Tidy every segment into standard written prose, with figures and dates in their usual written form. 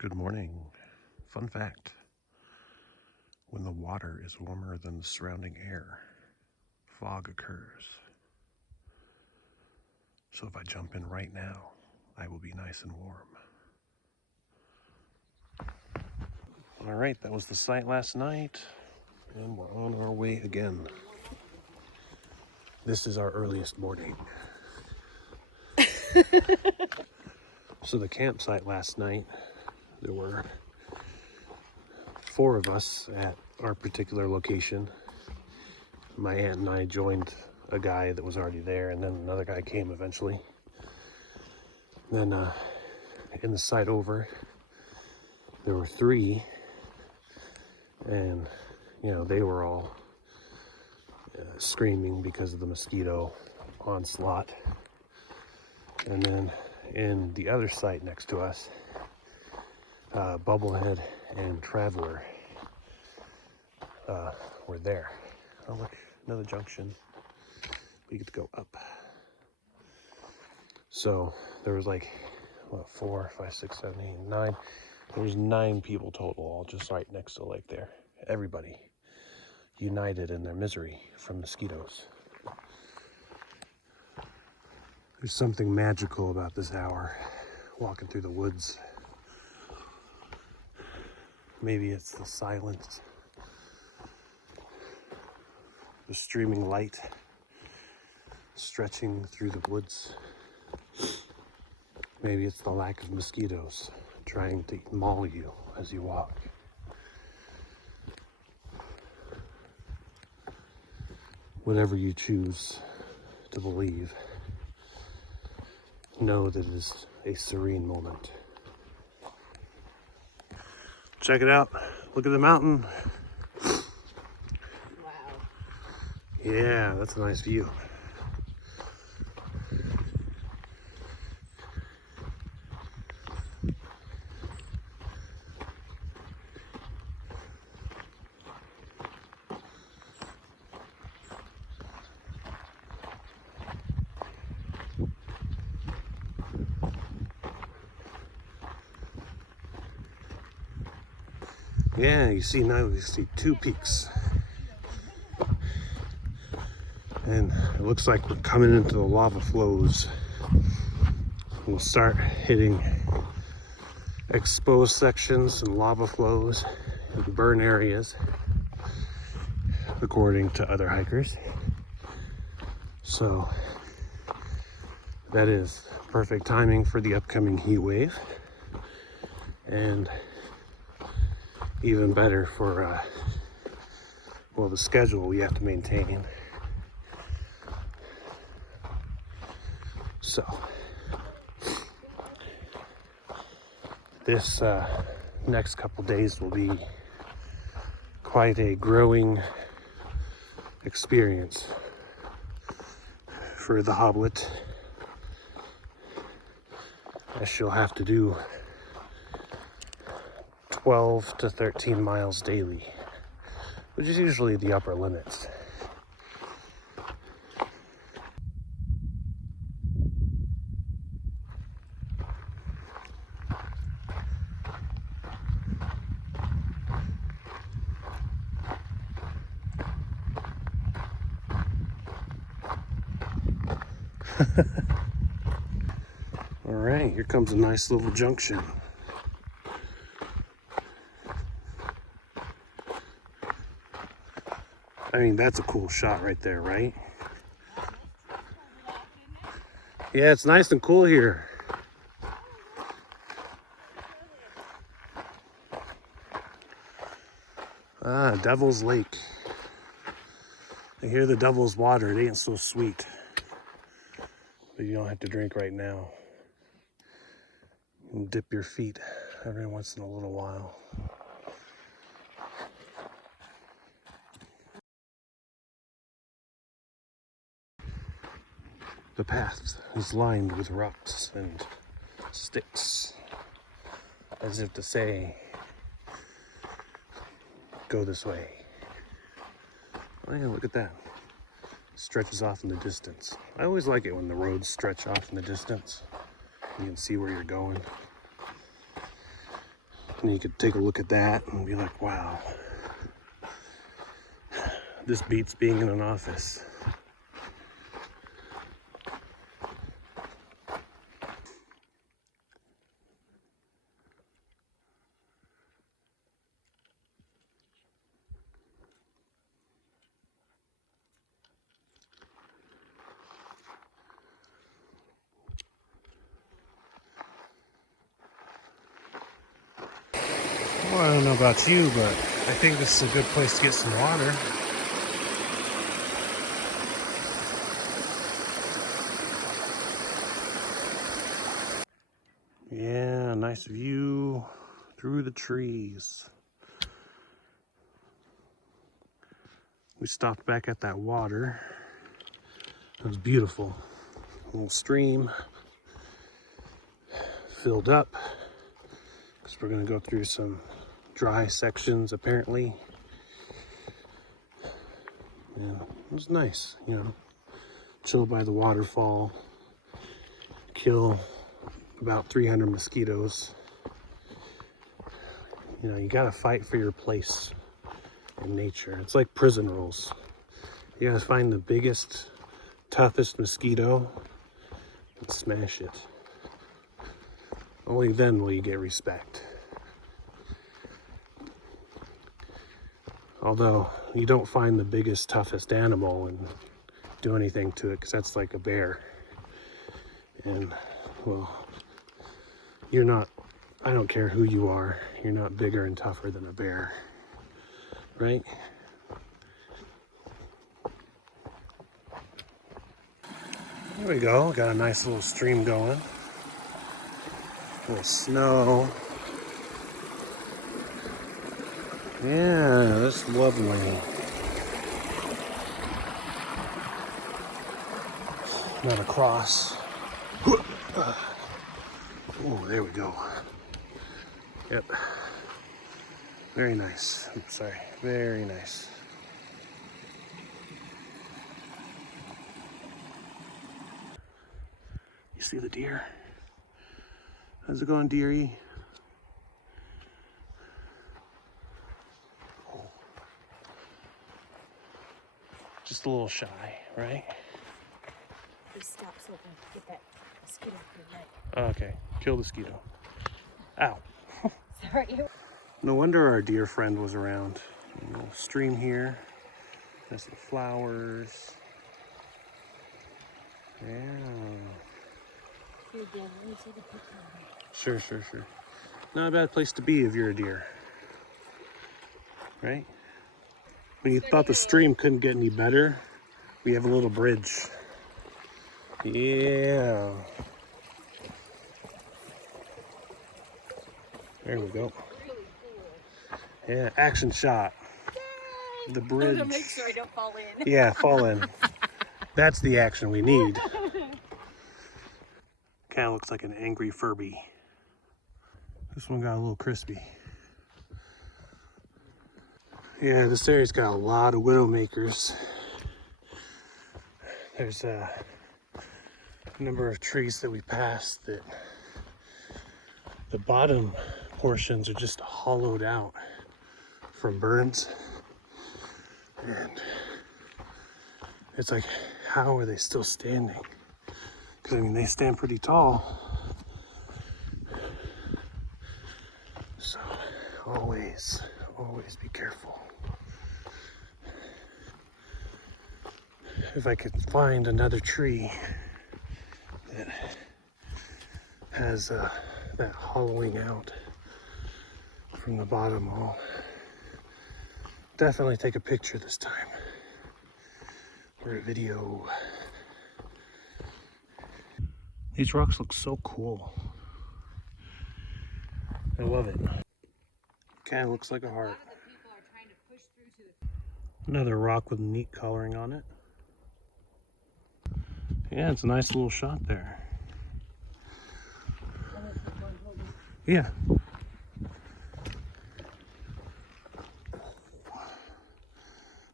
Good morning. Fun fact, when the water is warmer than the surrounding air, fog occurs. So if I jump in right now, I will be nice and warm. All right, that was the sight last night, and we're on our way again. This is our earliest morning. So the campsite last night, there were 4 of us at our particular location. My aunt and I joined a guy that was already there, and then another guy came eventually. Then in the site over, there were 3, and they were all screaming because of the mosquito onslaught. And then in the other site next to us, Bubblehead and Traveler were there. Oh look, another junction. We get to go up. So there was like, 4, 5, 6, 7, 8, 9. There was 9 people total, all just right next to the lake there. Everybody united in their misery from mosquitoes. There's something magical about this hour, walking through the woods. Maybe it's the silence, the streaming light stretching through the woods. Maybe it's the lack of mosquitoes trying to maul you as you walk. Whatever you choose to believe, know that it is a serene moment. Check it out. Look at the mountain. Wow. Yeah, that's a nice view. Yeah, you see now we see 2 peaks. And it looks like we're coming into the lava flows. We'll start hitting exposed sections and lava flows and burn areas, according to other hikers. So that is perfect timing for the upcoming heat wave, and even better for the schedule we have to maintain. So this next couple days will be quite a growing experience for the Hoblet, as she'll have to do 12 to 13 miles daily, which is usually the upper limits. All right, here comes a nice little junction. I mean, that's a cool shot right there, right? Yeah, it's nice and cool here. Devil's Lake. I hear the devil's water. It ain't so sweet. But you don't have to drink right now. You can dip your feet every once in a little while. The path is lined with rocks and sticks, as if to say, go this way. Oh yeah, look at that. Stretches off in the distance. I always like it when the roads stretch off in the distance. You can see where you're going. And you could take a look at that and be like, wow, this beats being in an office. Well, I don't know about you, but I think this is a good place to get some water. Yeah, nice view through the trees. We stopped back at that water. It was beautiful. A little stream filled up because we're going to go through some dry sections apparently. And it was nice, you know, chill by the waterfall, kill about 300 mosquitoes. You know, you got to fight for your place in nature. It's like prison rules. You got to find the biggest, toughest mosquito and smash it. Only then will you get respect. Although you don't find the biggest, toughest animal and do anything to it, because that's like a bear. And, well, you're not, I don't care who you are, you're not bigger and tougher than a bear, right? There we go, got a nice little stream going. A little snow. Yeah, that's lovely. Not a cross. Oh, there we go. Yep. Very nice. Oops, sorry. Very nice. You see the deer? How's it going, dearie? Oh. Just a little shy, right? He stops so I can get that mosquito from your leg. Okay, kill the mosquito. Ow. Sorry. No wonder our deer friend was around. A little stream here. There's some flowers. Yeah. Here, Dan, let me take a picture of Sure, it. sure, sure. Not a bad place to be if you're a deer. Right? When you thought the stream couldn't get any better, we have a little bridge. Yeah. There we go. Really cool. Yeah, action shot. Yay! The bridge. To make sure I don't fall in. Yeah, fall in. That's the action we need. Kind of looks like an angry Furby. This one got a little crispy. Yeah, this area's got a lot of widowmakers. There's a number of trees that we passed that the bottom portions are just hollowed out from burns. And it's like, how are they still standing? Because I mean, they stand pretty tall. So always be careful. If I could find another tree that has that hollowing out from the bottom, I'll definitely take a picture this time or a video. These rocks look so cool. I love it. Kind of looks like a heart. Another rock with neat coloring on it. Yeah, it's a nice little shot there. Yeah.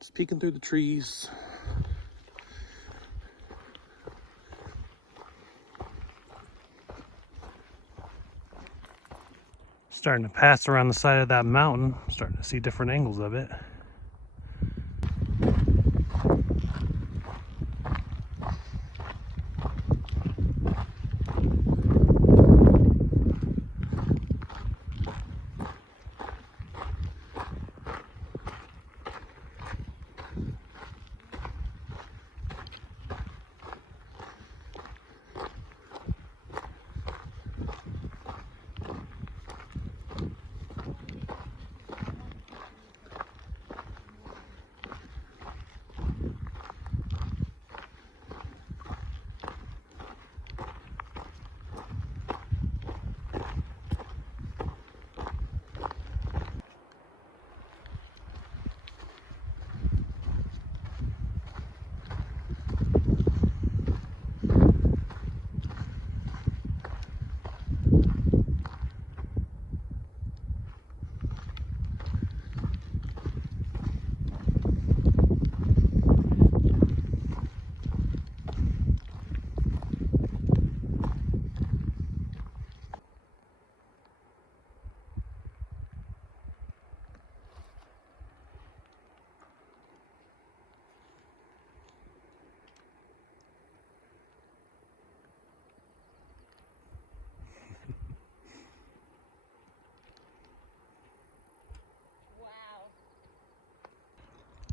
Just peeking through the trees. Starting to pass around the side of that mountain, starting to see different angles of it.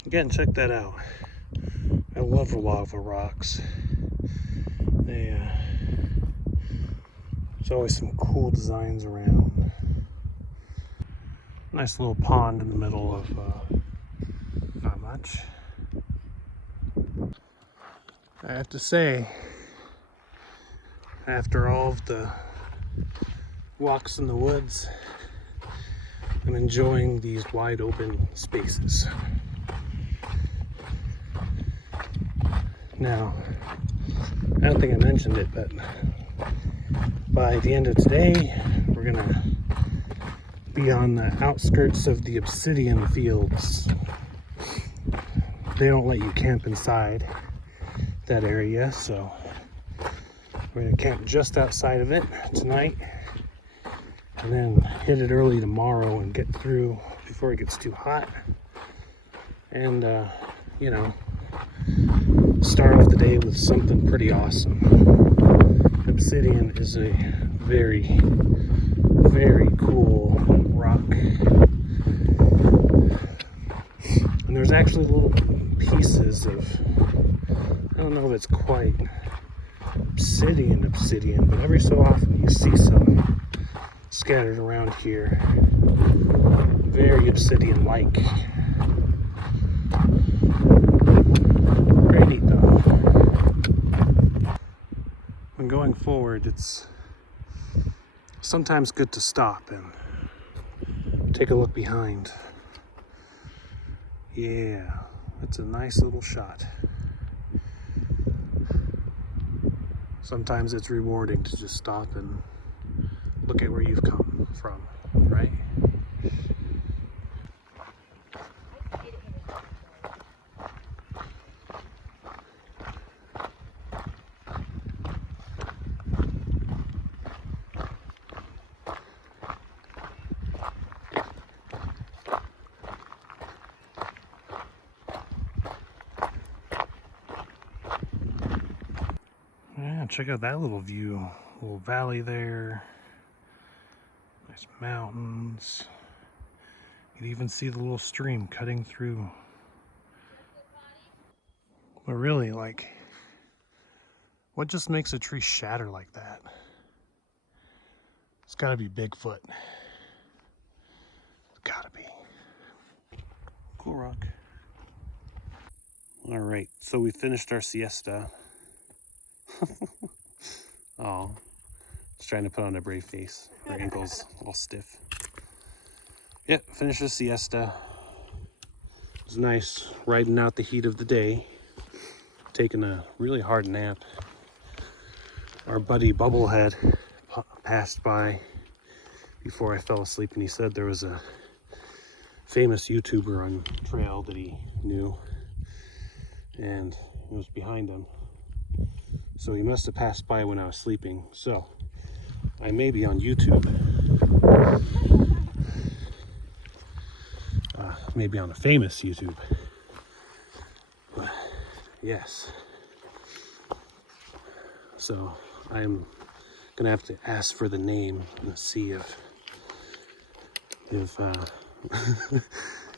Again, check that out. I love lava rocks. There's always some cool designs around. Nice little pond in the middle of not much. I have to say, after all of the walks in the woods, I'm enjoying these wide open spaces. Now, I don't think I mentioned it, but by the end of today, we're gonna be on the outskirts of the obsidian fields. They don't let you camp inside that area, so we're gonna camp just outside of it tonight and then hit it early tomorrow and get through before it gets too hot. And, you know, start off the day with something pretty awesome. Obsidian is a very, very cool rock. And there's actually little pieces of, I don't know if it's quite obsidian, but every so often you see some scattered around here. Very obsidian-like. Very neat though. When going forward, it's sometimes good to stop and take a look behind. Yeah, that's a nice little shot. Sometimes it's rewarding to just stop and look at where you've come from, right? Yeah, check out that little view. Little valley there. Nice mountains. You can even see the little stream cutting through. But really, like, what just makes a tree shatter like that? It's gotta be Bigfoot. It's gotta be. Cool rock. All right, so we finished our siesta. Oh, just trying to put on a brave face. Her ankle's all stiff. Yep, finished the siesta. It was nice riding out the heat of the day. Taking a really hard nap. Our buddy Bubblehead passed by before I fell asleep, and he said there was a famous YouTuber on trail that he knew, and it was behind him. So he must have passed by when I was sleeping. So I may be on YouTube. maybe on a famous YouTube. But yes. So I'm gonna have to ask for the name and see if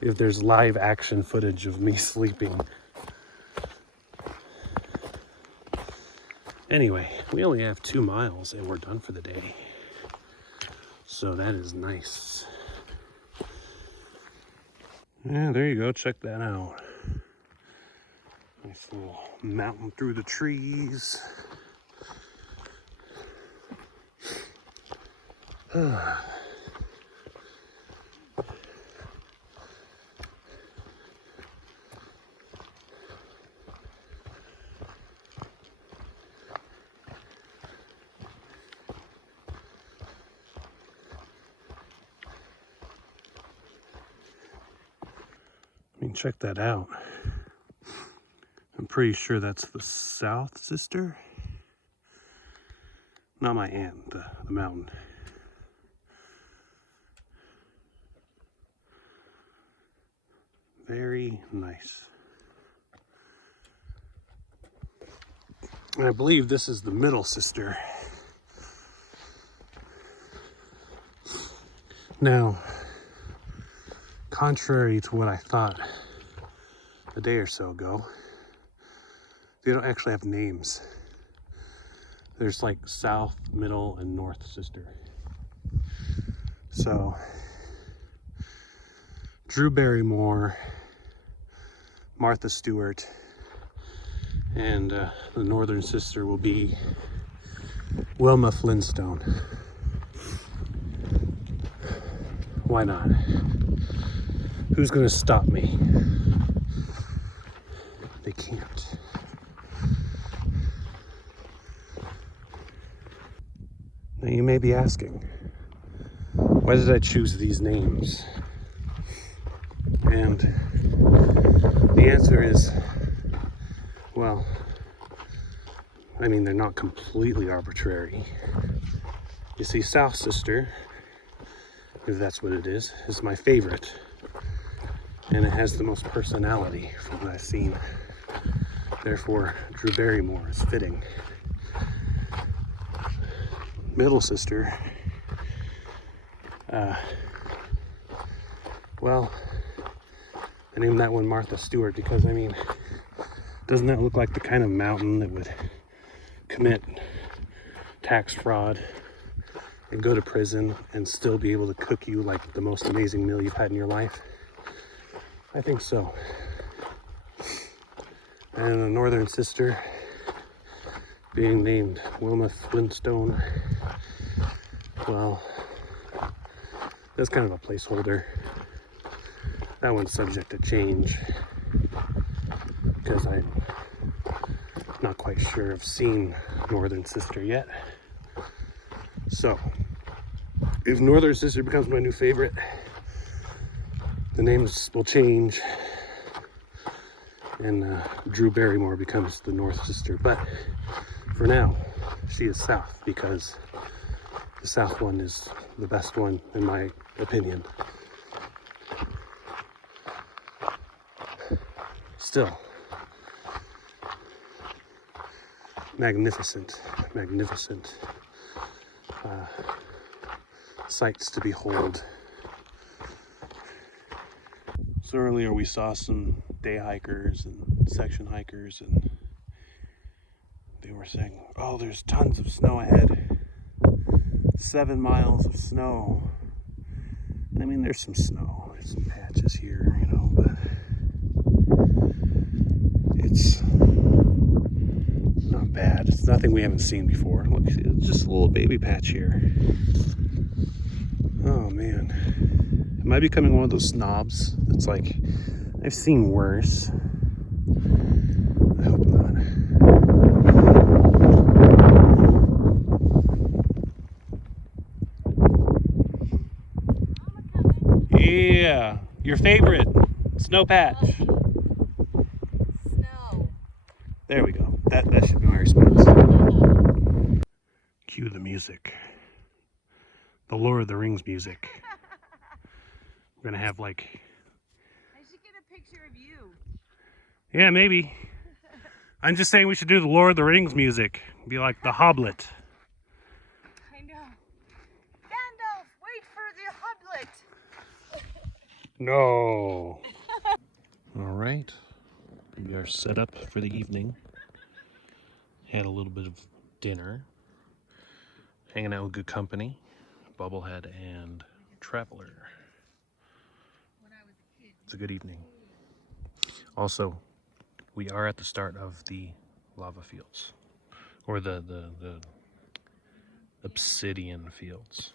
if there's live action footage of me sleeping. Anyway, we only have 2 miles and we're done for the day. So that is nice. Yeah, there you go. Check that out. Nice little mountain through the trees. I mean, check that out. I'm pretty sure that's the south sister. Not my aunt, the mountain. Very nice. And I believe this is the middle sister. Now, contrary to what I thought a day or so ago, they don't actually have names. There's like south, middle, and north sister. So, Drew Barrymore, Martha Stewart, and the northern sister will be Wilma Flinstone. Why not? Who's gonna stop me? They can't. Now you may be asking, why did I choose these names? And the answer is, well, I mean, they're not completely arbitrary. You see, South Sister, if that's what it is my favorite. And it has the most personality from what I've seen. Therefore, Drew Barrymore is fitting. Middle sister, well, I named that one Martha Stewart because, I mean, doesn't that look like the kind of mountain that would commit tax fraud and go to prison and still be able to cook you like the most amazing meal you've had in your life? I think so. And the northern sister being named Wilma Flinstone, well, that's kind of a placeholder. That one's subject to change because I'm not quite sure I've seen Northern Sister yet. So, if Northern Sister becomes my new favorite, the names will change and Drew Barrymore becomes the North Sister. But for now, she is South because the South one is the best one in my opinion. Still, magnificent sights to behold. So earlier we saw some day hikers and section hikers, and they were saying, oh, there's tons of snow ahead. 7 miles of snow. I mean, there's some snow, there's some patches here, you know, but it's not bad. It's nothing we haven't seen before. Look, it's just a little baby patch here. Oh man. Am I becoming one of those snobs that's like, I've seen worse? I hope not. Yeah, your favorite snow patch. Snow. There we go. That should be my response. Cue the music. The Lord of the Rings music. We're gonna have like picture of you. Yeah, maybe. I'm just saying we should do the Lord of the Rings music. Be like the Hoblet. I know. Gandalf, wait for the Hoblet. No. All right. We are set up for the evening. Had a little bit of dinner. Hanging out with good company. Bubblehead and Traveler. It's a good evening. Also, we are at the start of the lava fields. Or the obsidian fields.